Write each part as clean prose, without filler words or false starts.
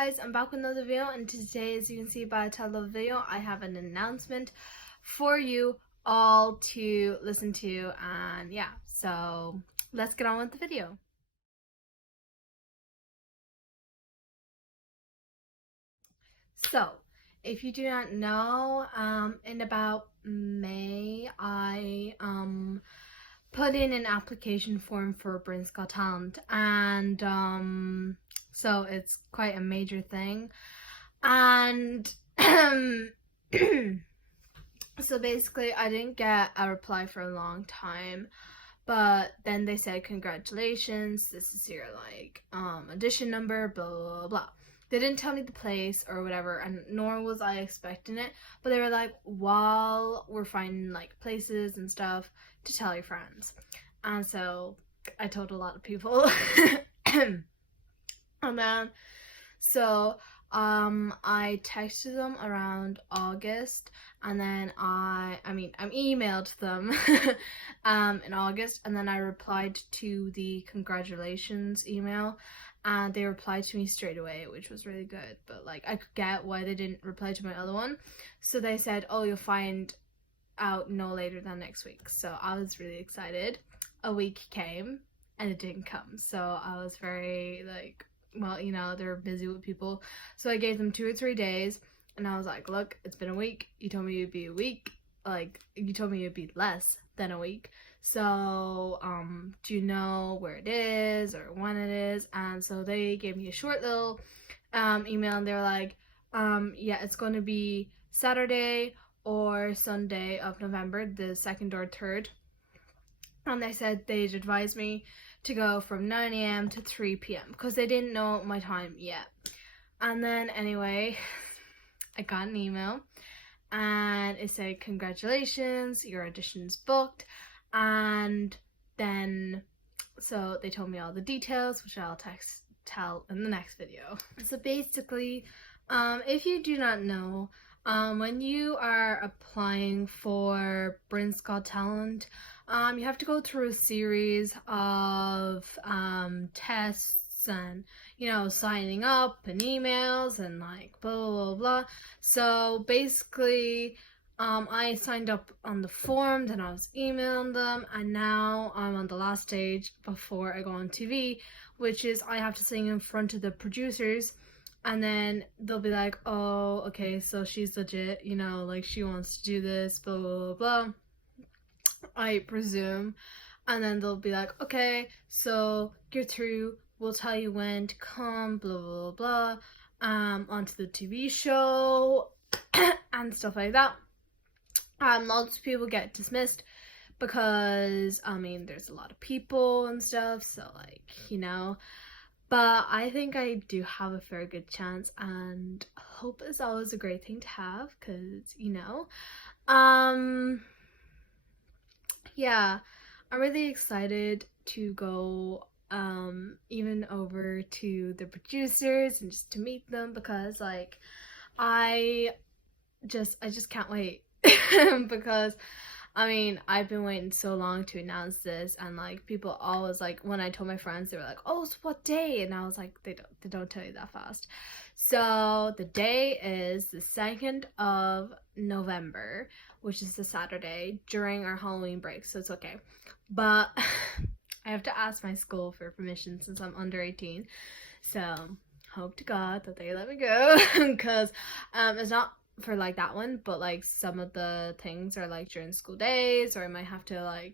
guys, I'm back with another video, and today, as you can see by the title of the video, I have an announcement for you all to listen to, and yeah, so let's get on with the video. So, if you do not know, in about May, I put in an application form for Britain's Got Talent, and so it's quite a major thing. And so basically I didn't get a reply for a long time, but then they said, congratulations, this is your audition number, blah blah blah. They didn't tell me the place or whatever, and nor was I expecting it, but they were like, while we're finding places and stuff, to tell your friends. And so I told a lot of people. And then I texted them around August, and then I emailed them in August, and then I replied to the congratulations email, and they replied to me straight away, which was really good. But I could get why they didn't reply to my other one. So they said, oh, you'll find out no later than next week. So I was really excited. A week came and it didn't come, so I was very well, they're busy with people, so I gave them 2 or 3 days, and I was like, look, it's been a week, you told me it'd be a week, you told me it'd be less than a week, so do you know where it is or when it is? And so they gave me a short little email, and they were like, yeah, it's going to be Saturday or Sunday of November, the 2nd or 3rd. And they said they'd advise me to go from 9 a.m. to 3 p.m. because they didn't know my time yet. And then anyway, I got an email and it said, congratulations, your audition's booked. And then, so they told me all the details, which I'll tell in the next video. So basically, if you do not know, when you are applying for Britain's Got Talent, you have to go through a series of tests and, signing up and emails and blah, blah, blah. So basically, I signed up on the form, then I was emailing them, and now I'm on the last stage before I go on TV, which is I have to sing in front of the producers. And then they'll be like, oh, okay, so she's legit, she wants to do this, blah, blah, blah, blah, I presume. And then they'll be like, okay, so you're through, we'll tell you when to come, blah, blah, blah, onto the TV show, and stuff like that. Lots of people get dismissed because, there's a lot of people and stuff, so, but I think I do have a very good chance, and hope is always a great thing to have, because, yeah, I'm really excited to go, even over to the producers and just to meet them, because, I just can't wait, because I've been waiting so long to announce this, and people always when I told my friends, they were like, oh, so what day? And I was like, they don't tell you that fast. So the day is the 2nd of November, which is the Saturday during our Halloween break, so it's okay. But I have to ask my school for permission since I'm under 18, so hope to God that they let me go, because it's not for that one, but some of the things are during school days, or I might have to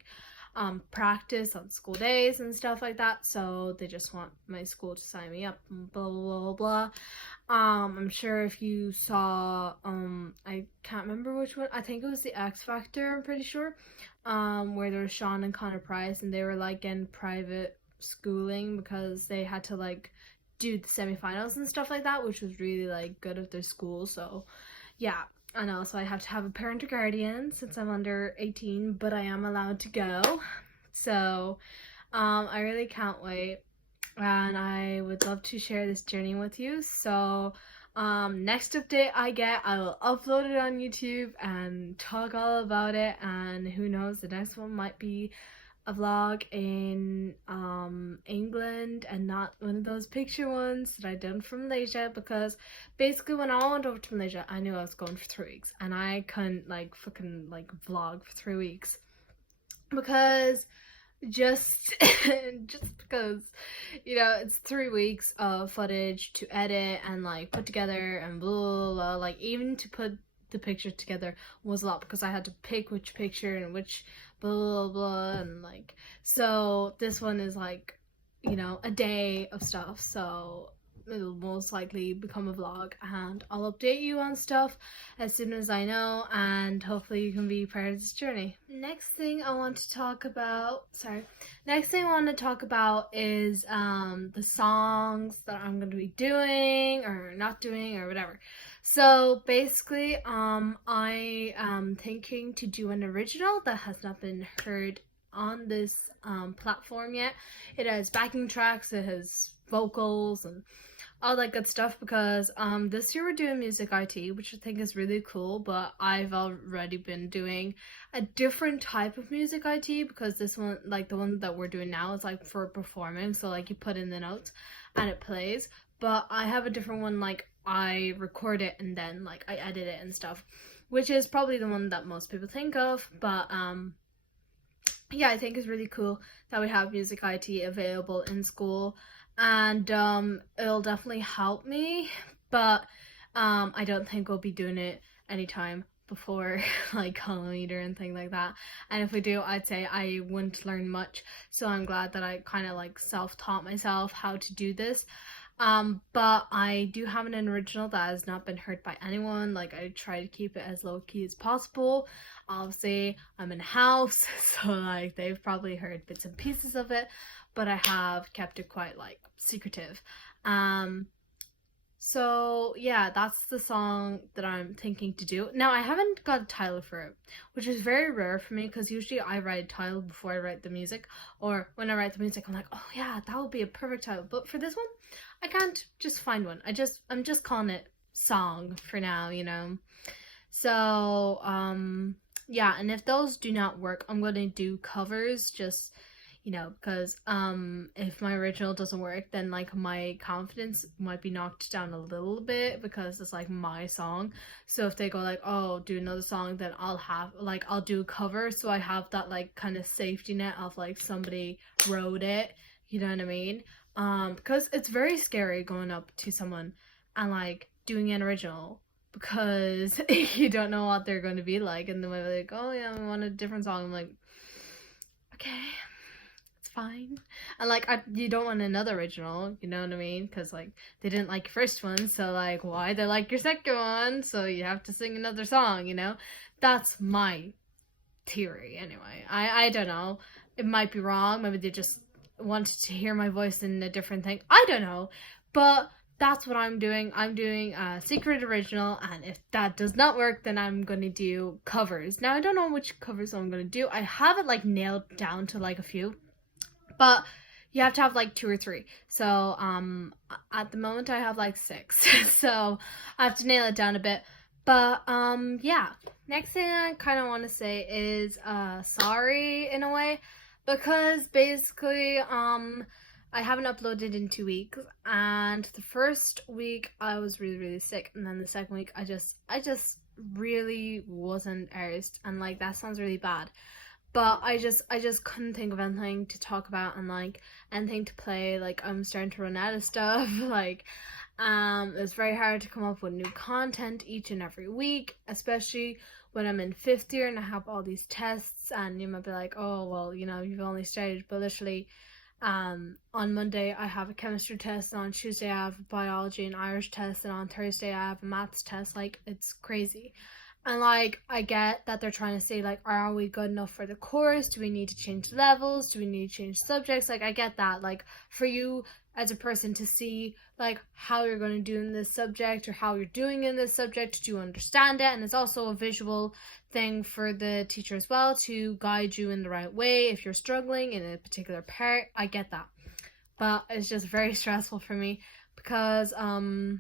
practice on school days and stuff like that, so they just want my school to sign me up and blah blah blah. I'm sure if you saw I can't remember which one, I think it was the X Factor, I'm pretty sure, where there was Sean and Connor Price, and they were in private schooling because they had to do the semifinals and stuff like that, which was really good of their school. So yeah, I know, so I have to have a parent or guardian since I'm under 18, but I am allowed to go. So I really can't wait, and I would love to share this journey with you. So next update I get, I will upload it on YouTube and talk all about it, and who knows, the next one might be a vlog in England and not one of those picture ones that I done from Malaysia, because basically when I went over to Malaysia I knew I was going for 3 weeks and I couldn't like fucking like vlog for 3 weeks because just just because, you know, it's 3 weeks of footage to edit and like put together and blah, blah, blah. Like even to put the picture together was a lot because I had to pick which picture and which blah blah blah, and like, so this one is like, you know, a day of stuff, so it'll most likely become a vlog and I'll update you on stuff as soon as I know, and hopefully you can be part of this journey. Next thing I want to talk about is the songs that I'm going to be doing or not doing or whatever. So basically I am thinking to do an original that has not been heard on this platform yet. It has backing tracks, it has vocals and all that good stuff, because this year we're doing music IT, which I think is really cool, but I've already been doing a different type of music IT, because this one, like the one that we're doing now, is like for performing, so like you put in the notes and it plays. But I have a different one, like I record it and then like I edit it and stuff, which is probably the one that most people think of. But yeah, I think it's really cool that we have music IT available in school, and it'll definitely help me, but I don't think we'll be doing it anytime before like Halloween or anything like that, and if we do, I'd say I wouldn't learn much, so I'm glad that I kind of like self-taught myself how to do this. But I do have an original that has not been heard by anyone. Like I try to keep it as low-key as possible. Obviously I'm in a house, so like they've probably heard bits and pieces of it, but I have kept it quite like secretive. So yeah, that's the song that I'm thinking to do. Now I haven't got a title for it, which is very rare for me, because usually I write a title before I write the music, or when I write the music I'm like, oh yeah, that would be a perfect title. But for this one, I can't just find one. I'm just calling it song for now, you know. So yeah, and if those do not work, I'm gonna do covers, just, you know, because if my original doesn't work, then like my confidence might be knocked down a little bit, because it's like my song. So if they go like, oh, do another song, then I'll do a cover, so I have that like kind of safety net of like somebody wrote it, you know what I mean? Because it's very scary going up to someone and like doing an original, because you don't know what they're going to be like, and then they're like, oh yeah, I want a different song. I'm like, okay, it's fine. And like you don't want another original, you know what I mean? Because like they didn't like your first one, so like why they like your second one? So you have to sing another song, you know? That's my theory anyway. I don't know. It might be wrong. Maybe they just wanted to hear my voice in a different thing. I don't know. But that's what I'm doing. I'm doing a secret original, and if that does not work, then I'm gonna do covers. Now I don't know which covers I'm gonna do. I have it like nailed down to like a few, but you have to have like 2 or 3. So at the moment I have like 6. So I have to nail it down a bit. But yeah. Next thing I kind of want to say is sorry in a way, because basically I haven't uploaded in 2 weeks, and the first week I was really sick, and then the second week I just really wasn't arsed, and like that sounds really bad, but I just couldn't think of anything to talk about and like anything to play. Like I'm starting to run out of stuff. Like it's very hard to come up with new content each and every week, especially when I'm in 5th year and I have all these tests, and you might be like, oh well, you know, you've only started, but literally on Monday I have a chemistry test, and on Tuesday I have a biology and Irish test, and on Thursday I have a maths test. Like it's crazy. And like I get that they're trying to say like, are we good enough for the course? Do we need to change levels? Do we need to change subjects? Like I get that, like for you as a person to see like how you're going to do in this subject or how you're doing in this subject to understand it, and it's also a visual thing for the teacher as well to guide you in the right way if you're struggling in a particular part. I get that, but it's just very stressful for me because I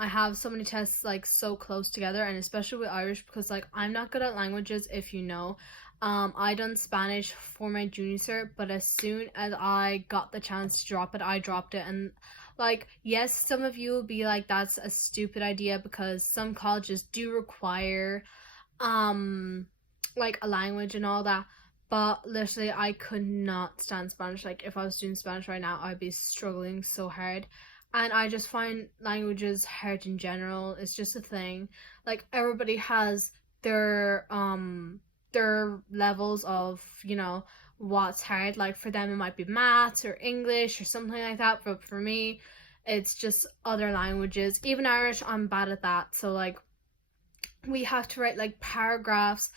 have so many tests like so close together, and especially with Irish, because like I'm not good at languages, if you know. I done Spanish for my junior cert, but as soon as I got the chance to drop it, I dropped it. And like, yes, some of you will be like, that's a stupid idea because some colleges do require like a language and all that. But literally, I could not stand Spanish. Like, if I was doing Spanish right now, I'd be struggling so hard. And I just find languages hard in general. It's just a thing. Like, everybody has their levels of, you know, what's hard. Like, for them, it might be maths or English or something like that. But for me, it's just other languages. Even Irish, I'm bad at that. So, like, we have to write like paragraphs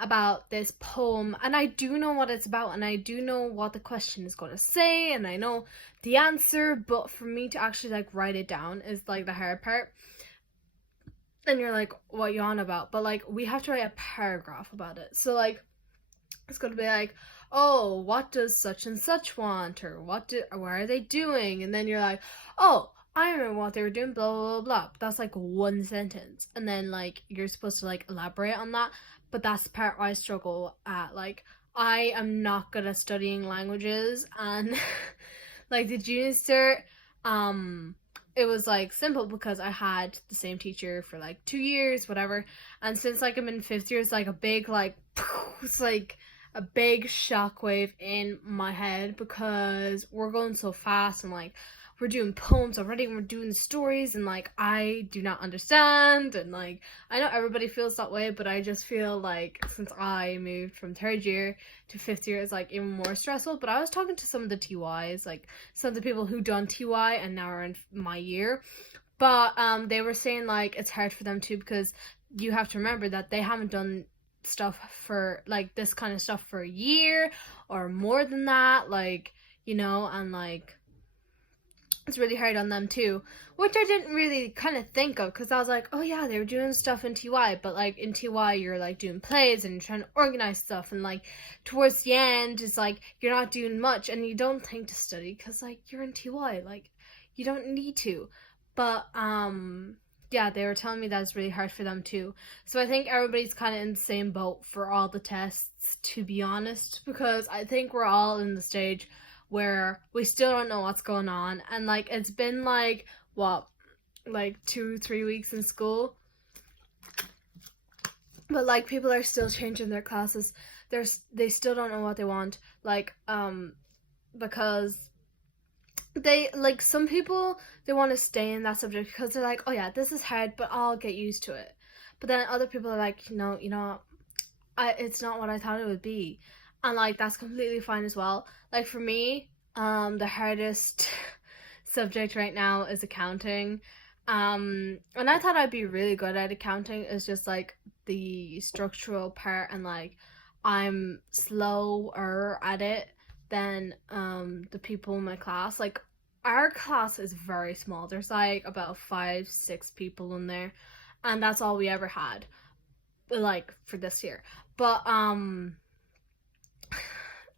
about this poem, and I do know what it's about, and I do know what the question is going to say, and I know the answer, but for me to actually like write it down is like the hard part. And you're like, what you on about? But like, we have to write a paragraph about it. So like, it's going to be like, oh, what does such and such want, or what are they doing? And then you're like, oh, I remember what they were doing, blah, blah, blah, blah. That's like one sentence. And then, like, you're supposed to, like, elaborate on that. But that's the part I struggle at. Like, I am not good at studying languages. And, like, the junior cert, it was, like, simple because I had the same teacher for, like, 2 years, whatever. And since, like, I'm in 5th year, it's, like, a big, like, it's, like, a big shockwave in my head because we're going so fast and, like, we're doing poems already and we're doing stories and like I do not understand, and like I know everybody feels that way, but I just feel like since I moved from 3rd year to 5th year, it's like even more stressful. But I was talking to some of the TYs, like some of the people who done TY and now are in my year, but they were saying like it's hard for them too because you have to remember that they haven't done stuff for like this kind of stuff for a year or more than that, like, you know, and like it's really hard on them too, which I didn't really kind of think of because I was like, oh yeah, they were doing stuff in TY, but like in TY you're like doing plays and you're trying to organize stuff, and like towards the end it's like you're not doing much and you don't think to study because like you're in TY, like you don't need to. But yeah, they were telling me that it's really hard for them too. So I think everybody's kind of in the same boat for all the tests, to be honest, because I think we're all in the stage where we still don't know what's going on. And like it's been like what, like 2-3 weeks in school, but like people are still changing their classes. They still don't know what they want, like because they like some people, they want to stay in that subject because they're like, oh yeah, this is hard but I'll get used to it. But then other people are like, no, you know, it's not what I thought it would be. And like that's completely fine as well. Like for me, the hardest subject right now is accounting. And I thought I'd be really good at accounting. It's just like the structural part, and like I'm slower at it than the people in my class. Like our class is very small. There's like about 5-6 people in there, and that's all we ever had, like for this year. But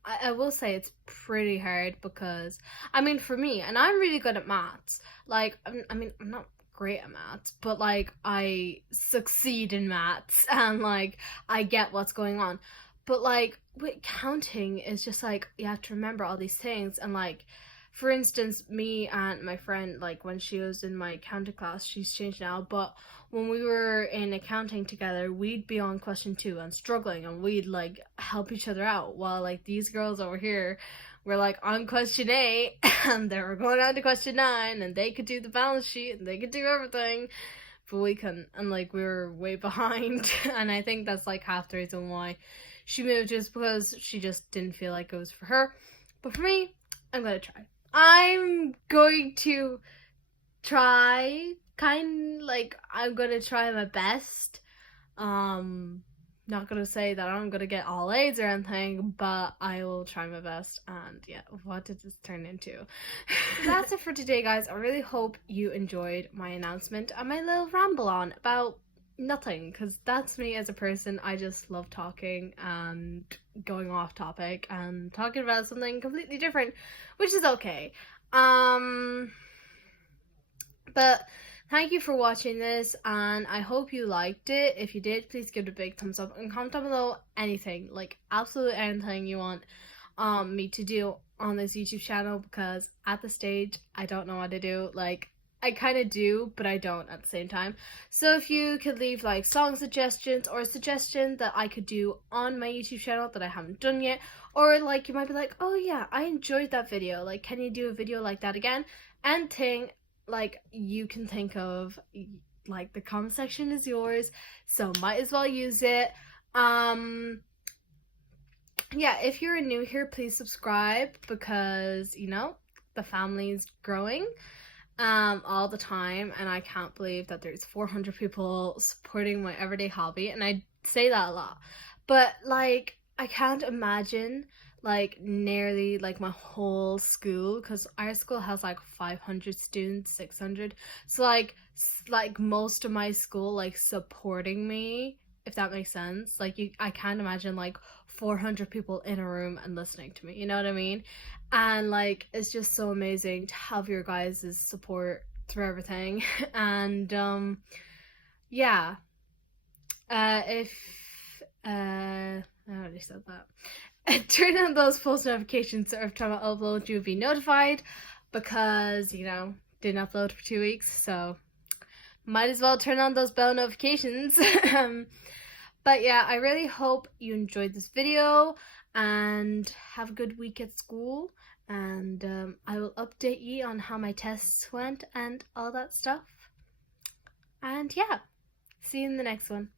I will say it's pretty hard because, I mean, for me, and I'm really good at maths. Like, I mean, I'm not great at maths, but like, I succeed in maths and like, I get what's going on. But like, with counting, it's just like, you have to remember all these things. And like, for instance, me and my friend, like when she was in my accounting class, she's changed now, but when we were in accounting together, we'd be on question 2 and struggling, and we'd like help each other out, while like these girls over here were like on question 8 and they were going on to question 9, and they could do the balance sheet and they could do everything, but we couldn't, and like we were way behind. And I think that's like half the reason why she moved, just because she just didn't feel like it was for her. But for me, I'm going to try, I'm gonna try my best. Not gonna say that I'm gonna get all A's or anything, but I will try my best. And yeah, what did this turn into? So that's it for today, guys. I really hope you enjoyed my announcement and my little ramble on about nothing, because that's me as a person. I just love talking and going off topic and talking about something completely different, which is okay. But Thank you for watching this, and I hope you liked it. If you did, please give it a big thumbs up and comment down below anything, like absolutely anything you want me to do on this YouTube channel, because at the stage I don't know what to do. Like, I kind of do, but I don't at the same time. So if you could leave like song suggestions or a suggestion that I could do on my YouTube channel that I haven't done yet, or like you might be like, oh yeah, I enjoyed that video, like can you do a video like that again? Anything like you can think of, like the comment section is yours, so might as well use it. Yeah, if you're new here, please subscribe, because you know the family's growing all the time, and I can't believe that there's 400 people supporting my everyday hobby, and I say that a lot, but like I can't imagine like nearly like my whole school, because our school has like 500 students, 600, so like most of my school like supporting me, if that makes sense. Like I can't imagine like 400 people in a room and listening to me, you know what I mean? And like it's just so amazing to have your guys' support through everything. And yeah, if I already said that. Turn on those post notifications so every time I upload you'll be notified, because you know didn't upload for 2 weeks, so might as well turn on those bell notifications. But yeah, I really hope you enjoyed this video and have a good week at school, and I will update you on how my tests went and all that stuff. And yeah, see you in the next one.